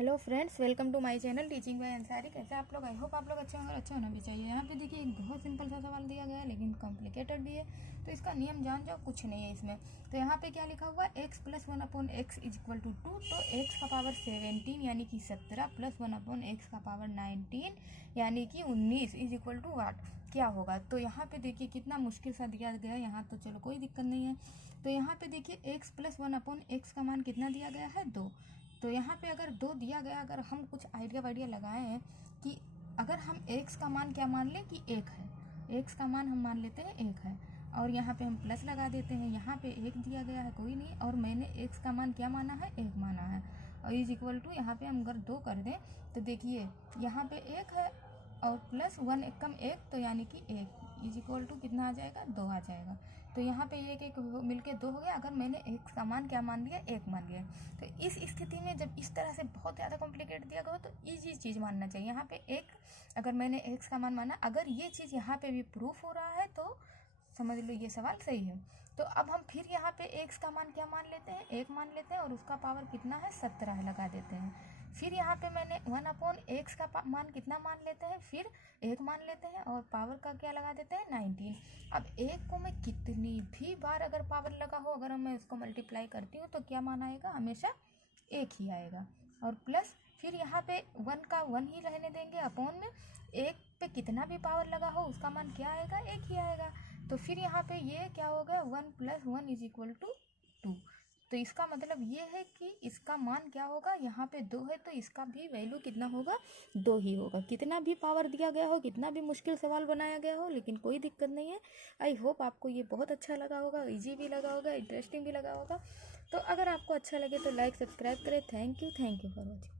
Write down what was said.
Hello friends, welcome to my channel teaching by Ansari. कैसे आप लोग? आई होप आप लोग अच्छे होंगे, अच्छे होना भी चाहिए। यहाँ पे देखिए एक बहुत सिंपल सा सवाल दिया गया है लेकिन कॉम्प्लिकेटेड भी है, तो इसका नियम जान जाओ, कुछ नहीं है इसमें। तो यहाँ पे क्या लिखा हुआ है, x + 1/x is equal to 2। तो x का पावर 17 यानी कि 17 + 1/x का पावर 19 यानी कि 19 इज इक्वल टू वाट, क्या होगा? तो यहाँ पे देखिए कितना मुश्किल सा दिया गया है। यहाँ तो चलो कोई दिक्कत नहीं है। तो यहाँ पे देखिए x + 1/x का मान कितना दिया गया है, 2। तो यहाँ पे अगर 2 दिया गया, अगर हम कुछ आइडिया लगाए हैं कि अगर हम x का मान क्या मान लें कि 1 है, x का मान हम मान लेते हैं 1 है, और यहाँ पे हम प्लस लगा देते हैं। यहाँ पे 1 दिया गया है, कोई नहीं, और मैंने x का मान क्या माना है, 1 माना है, और इज इक्वल टू यहाँ पे हम अगर 2 कर दें तो देखिए यहाँ पे 1 है और प्लस 1 1 कम 1, तो यानी कि 1 इज इक्वल टू कितना आ जाएगा, 2 आ जाएगा। तो यहाँ पे एक एक मिलके 2 हो गया। अगर मैंने x का मान क्या मान लिया, 1 मान लिया। तो इस स्थिति में जब इस तरह से बहुत ज़्यादा कॉम्प्लिकेट दिया गया हो तो ईजी चीज़ मानना चाहिए। यहाँ पे एक, अगर मैंने x का मान माना, अगर ये चीज़ यहाँ पे भी प्रूफ हो रहा है तो समझ लो ये सवाल सही है। तो अब हम फिर यहाँ पे x का मान क्या मान लेते हैं, 1 मान लेते हैं, और उसका पावर कितना है, 17 लगा देते हैं। फिर यहाँ पे मैंने 1/x का मान कितना मान लेते हैं, फिर 1 मान लेते हैं, और पावर का क्या लगा देते हैं, 19। अब 1 को मैं कितनी भी बार अगर पावर लगा हो, अगर मैं उसको मल्टीप्लाई करती हूँ तो क्या मान आएगा, हमेशा 1 ही आएगा। और प्लस फिर यहाँ पे 1 का 1 ही रहने देंगे, अपॉन में 1 पे कितना भी पावर लगा हो उसका मान क्या आएगा, 1 ही आएगा। तो फिर यहाँ पे ये क्या हो गया, 1 + 1 इज इक्वल टू 2। तो इसका मतलब ये है कि इसका मान क्या होगा, यहाँ पे 2 है तो इसका भी वैल्यू कितना होगा, 2 ही होगा। कितना भी पावर दिया गया हो, कितना भी मुश्किल सवाल बनाया गया हो, लेकिन कोई दिक्कत नहीं है। आई होप आपको ये बहुत अच्छा लगा होगा, इजी भी लगा होगा, इंटरेस्टिंग भी लगा होगा। तो अगर आपको अच्छा लगे तो लाइक सब्सक्राइब करें। Thank you for watching.